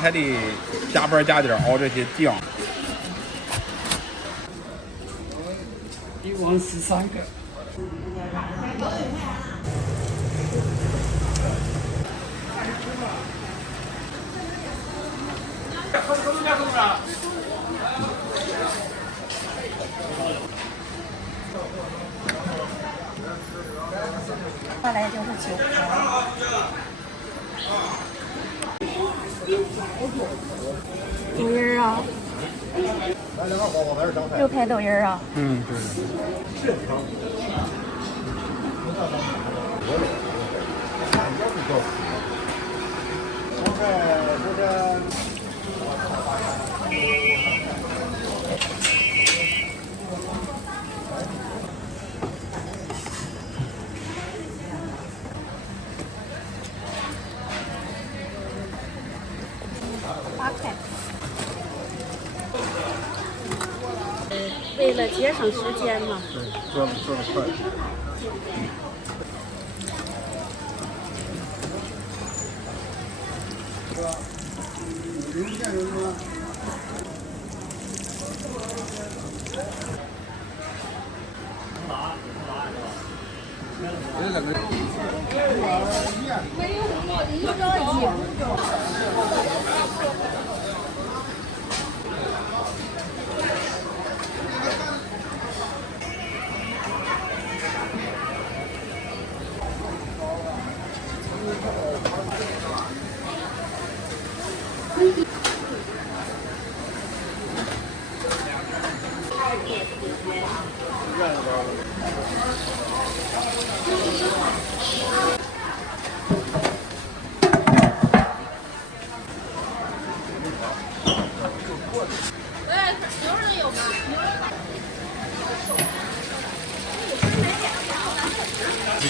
还得加班加点熬这些酱。一碗13个。再来就是9块。豆芽啊，6块豆芽啊。嗯，对。8块。为了节省时间嘛。对，做的快。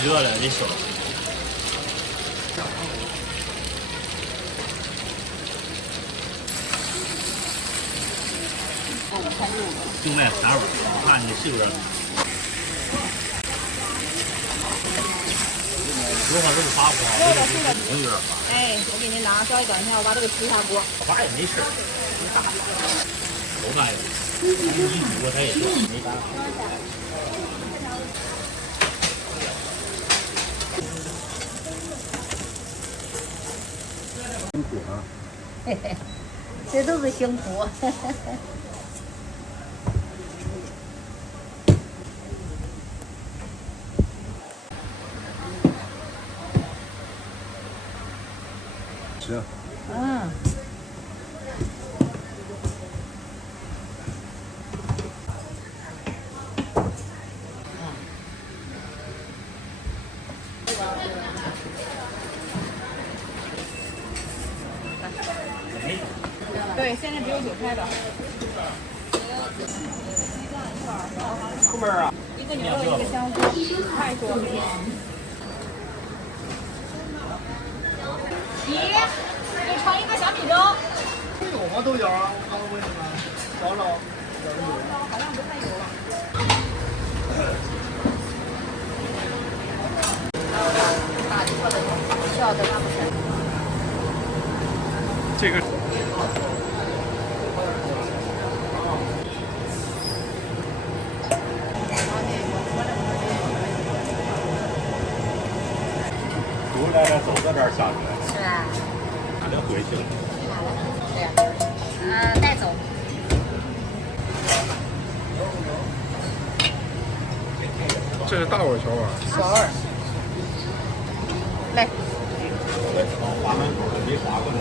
热了，得小心。就卖3碗，我看你是不是？如果是发火，有点发。哎，我给您拿，稍微等一下，我把这个吃下锅。发也没事，我发也，一煮它也行，没啥。辛苦啊！嘿嘿，这都是辛苦。行。嗯。对，现在只有9块的。出门啊？一个牛肉，一个香菇，5块多。你盛一个小米粥。有吗？豆角啊？我刚问你们，找找。好像不太有了。大的做的小的那不是。这个。多来点走到这儿下去。是啊。哪能回去了？对呀。带走。这是大碗小碗。小2。来。华门口的没划过那。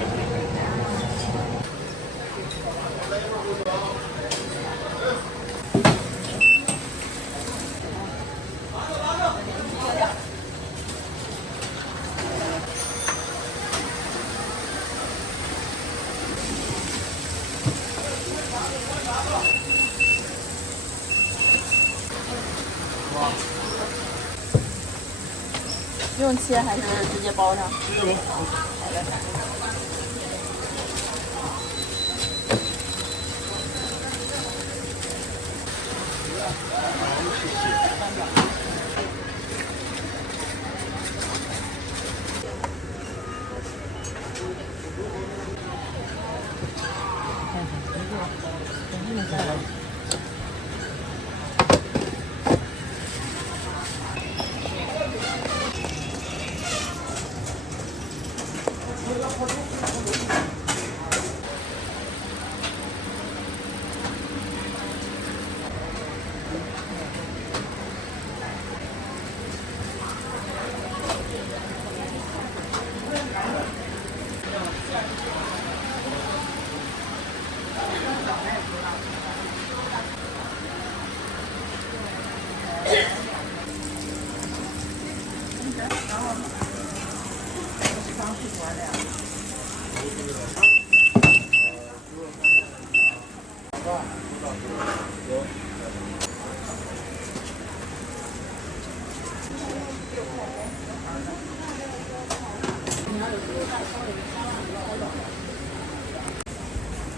用切还是直接包上？直接包。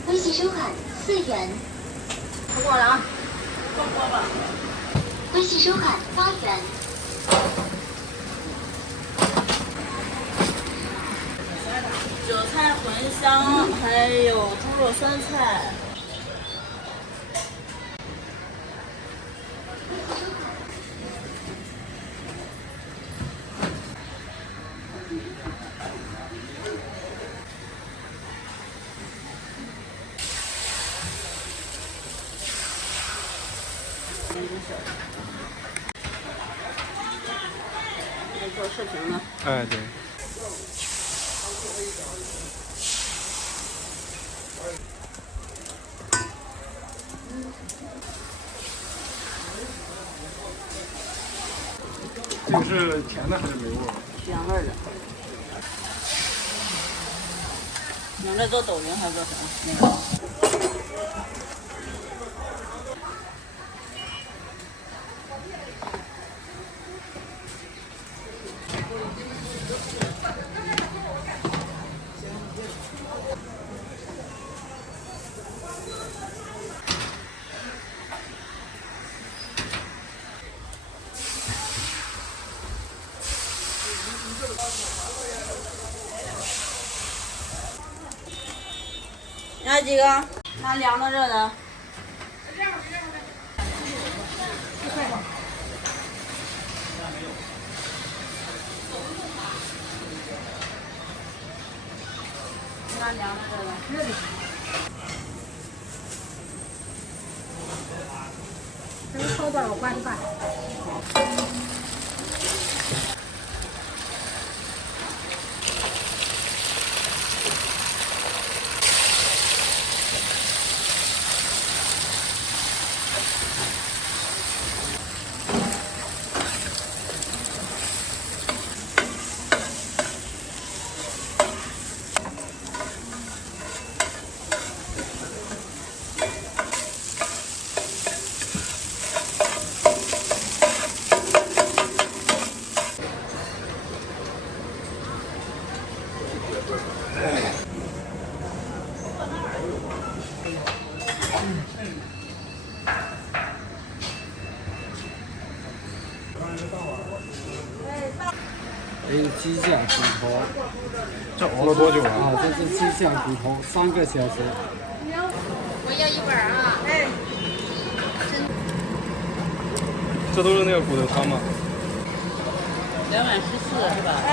微信收款4元，不过了啊。微信收款8元。韭菜茴香，还有猪肉酸菜。在做视频呢。哎，对。这个是甜的还是没味儿？原味儿的。你在做抖音还是做啥？那个。拿几个？拿凉的、热的。拿凉的、热的。热的。这个手段我管你管。这是鸡架骨头这熬了多久啊？啊，这是鸡架骨头，3个小时。我要1本啊！哎，这都是那个骨头汤吗？ 2碗14是吧？哎。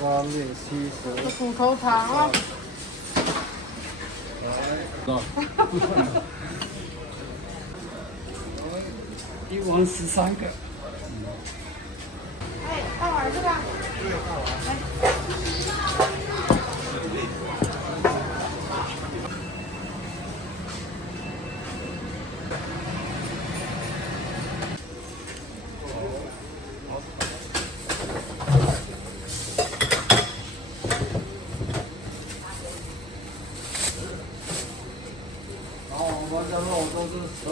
3面西这骨头汤啊。1碗13个。哎，大碗是吧？然后我们的肉都是纯。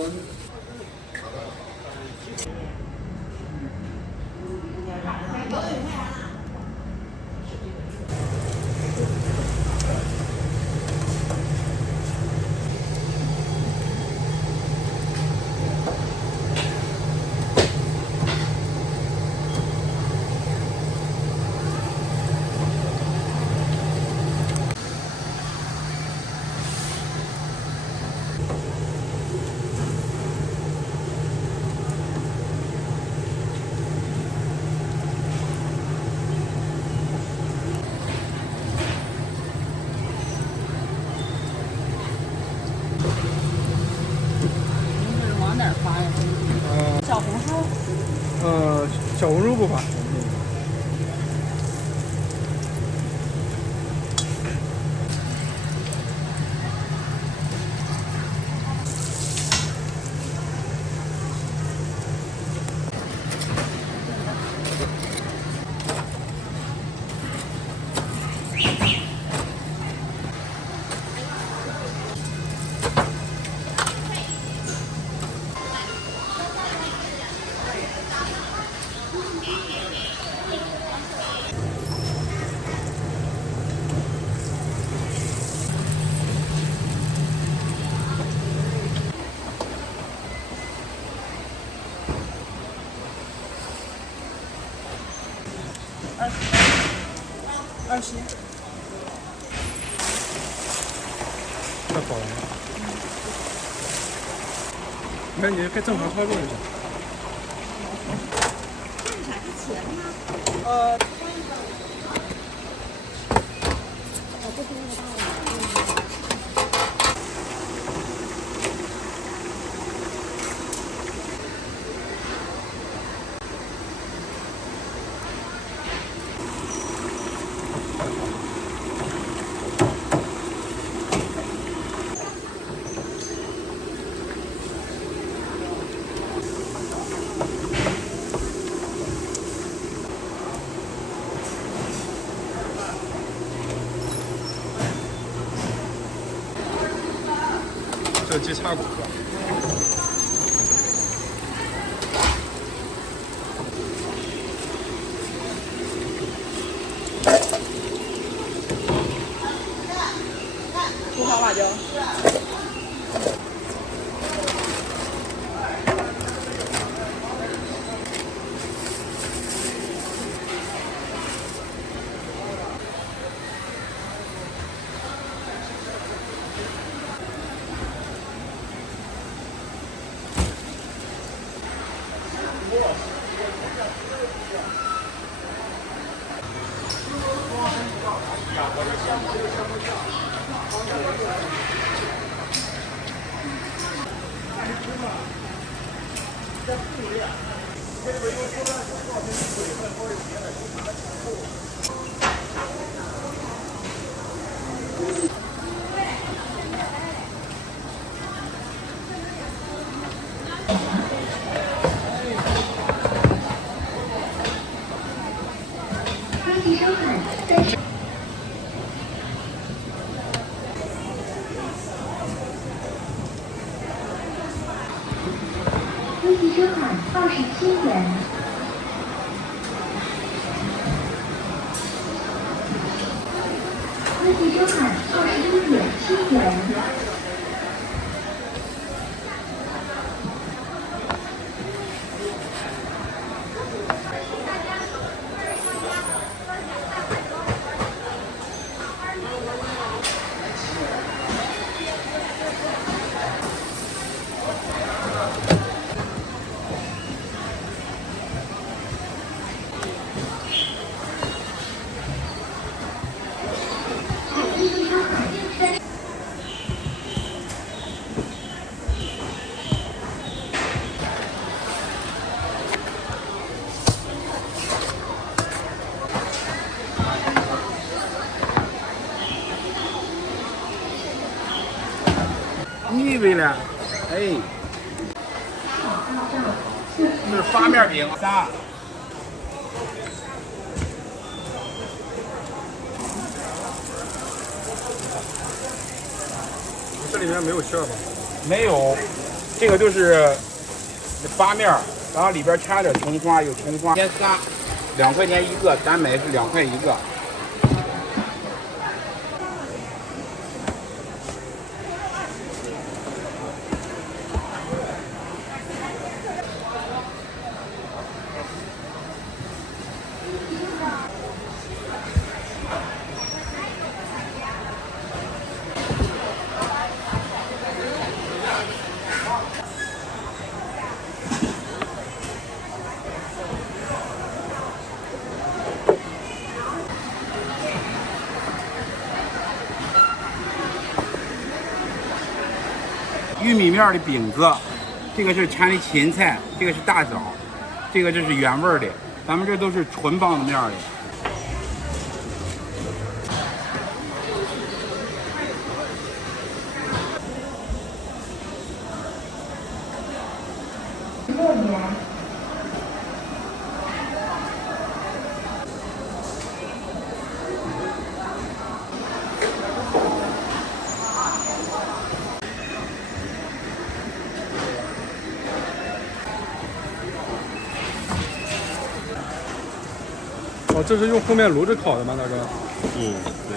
小红书不发。20。太好了。你看，你该正常操作就行。这鸡叉骨是吧？不好辣椒。微信收看在线。微信收看27元。微信收看21.7元。微信收看3。你以为呢？哎，这是发面饼啥？这里面没有馅儿吧？没有，这个就是发面，然后里边插点葱花，有葱花。先仨，2块钱一个，咱买是2块一个。玉米面的饼子，这个是掺的芹菜，这个是大枣，这个是原味的，咱们这都是纯棒子面的。哦，这是用后面炉子烤的吗，大哥？嗯，对。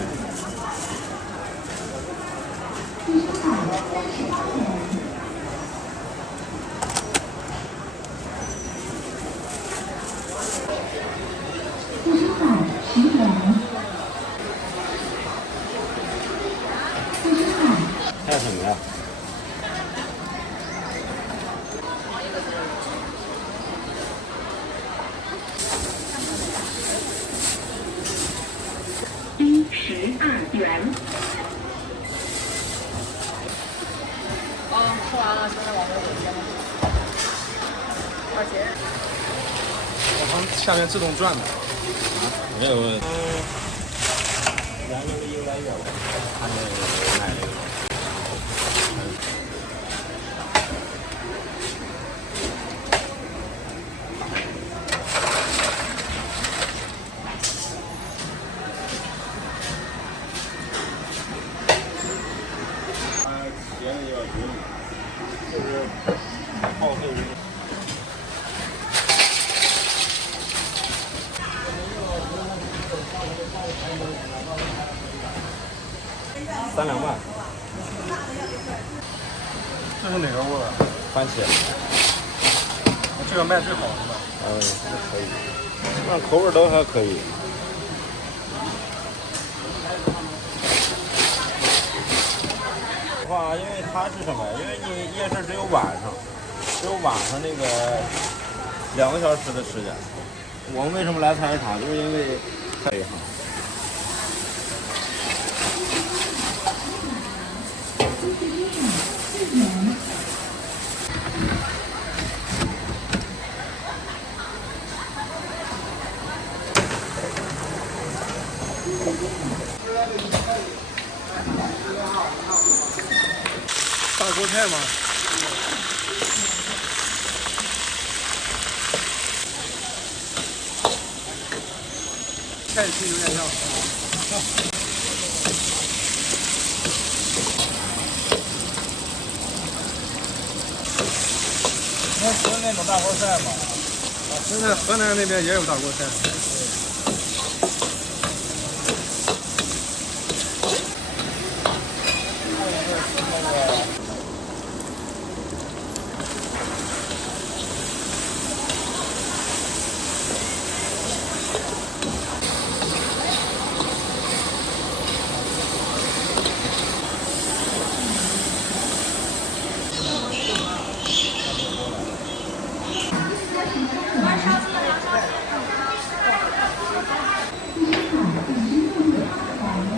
自助款10元。自助款。还有什么呀？12元。吃完了，现在往回走先。多少钱？哦，他们下面自动转的。没有问题。原来有，他们买那个。鞋子要注意，就是耗费。3两半。这是哪个味儿啊？番茄。这个卖最好是吧？可以，那口味都还可以。话，因为它是什么？因为你夜市只有晚上那个2个小时的时间。我们为什么来菜市场？就是因为菜市场。大锅菜吗？菜系有点像。你看吃那种大锅菜吗？现在河南那边也有大锅菜。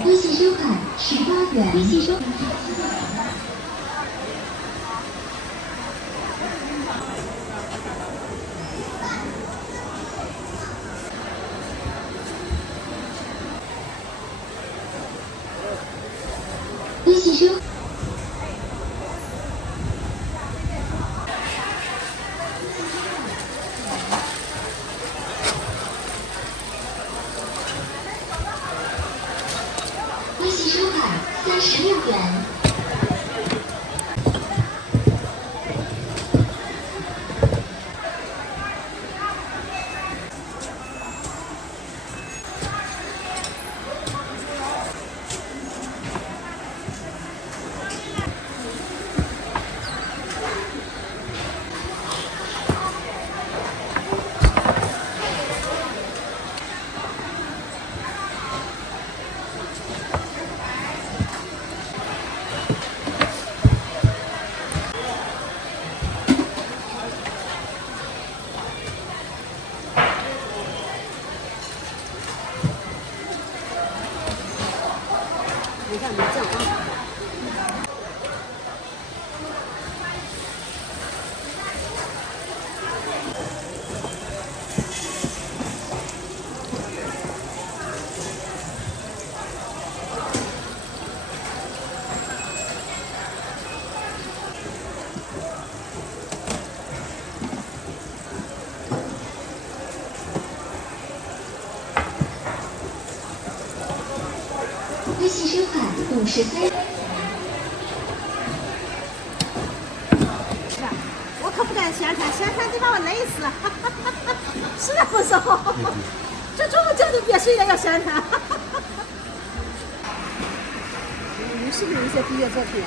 微信收款18元。微信收款。微信收。微信收款36元。你看没酱啊？细收款53。我可不敢宣传，宣传得把我累死。是的，不少。这么久都别睡了，要宣传。你是不是有一些毕业作品？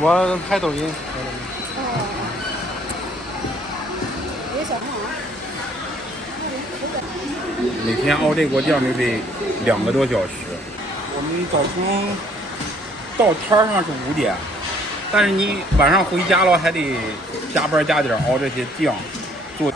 我拍抖音。哦。有小孩。每天熬这锅酱就得2个多小时。我们早晨到摊儿上是5点，但是你晚上回家了还得加班加点熬这些酱做。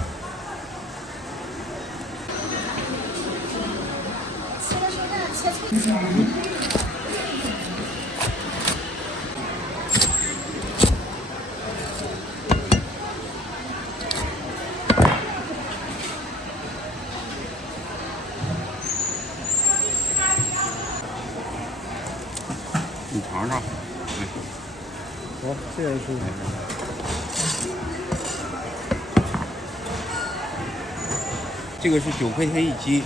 你尝尝，好，谢谢叔。这个是9块钱一斤，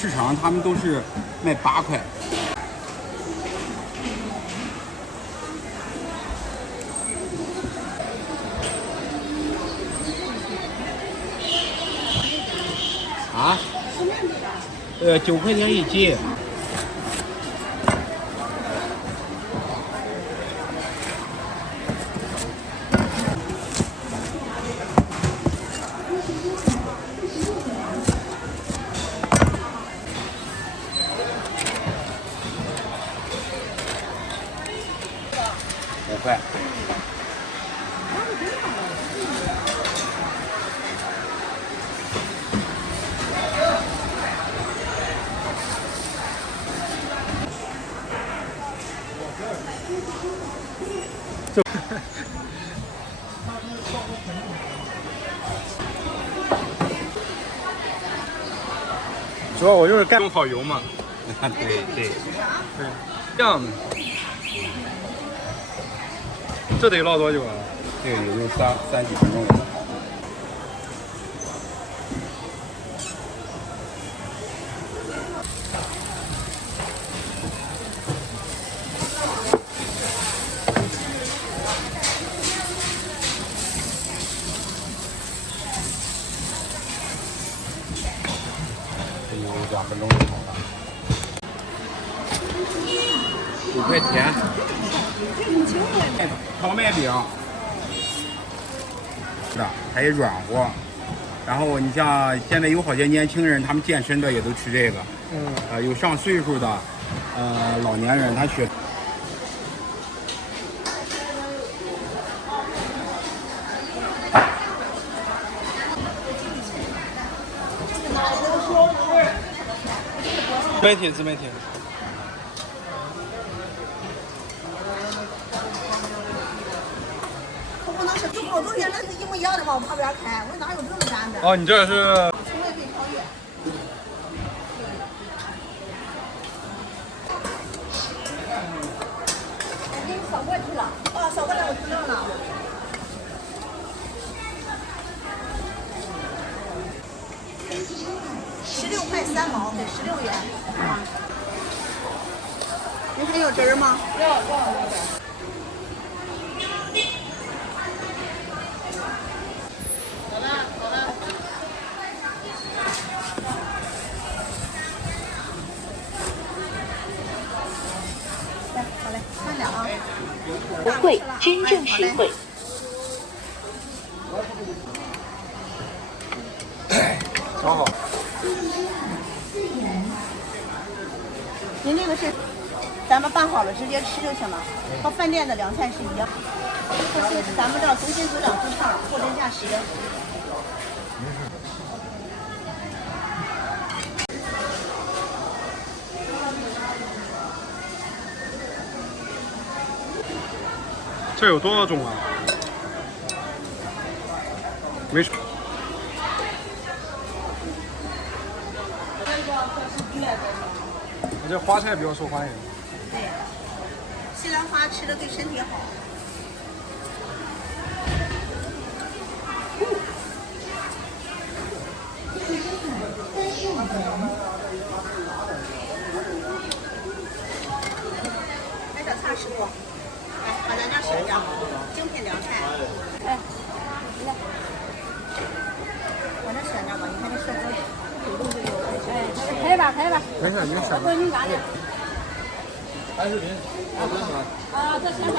市场上他们都是卖8块。啊？9块钱一斤。5块。主要我就是干好油嘛。对。这样的。这得烙多久啊？这个也就三几分钟。这有2分钟就好了。5块钱。荞麦饼，是的，还软和。然后你像现在有好些年轻人，他们健身的也都吃这个。有上岁数的，老年人他血。自媒体。不能是就好多人那是一模一样的往旁边开，我哪有这么干的？哦，你这是。从来没超越。我给你扫过去了，扫过来我知道了。16块3毛，对，16元。您还有汁儿吗？要。不贵，真正实惠。超好。您这个是咱们办好了直接吃就行了，和饭店的凉菜是一样。这是咱们这儿中心组长驻唱，货真价实。这有多少种啊？没数。我这花菜比较受欢迎。对，西兰花吃的对身体好。师傅，来把咱这儿选着，精品凉菜。哎，来，往这选着吧，你看这帅哥主动就给我拍。哎，可以吧，可以吧。没事，你选吧。我给你拿点。拍视频。啊，这先把。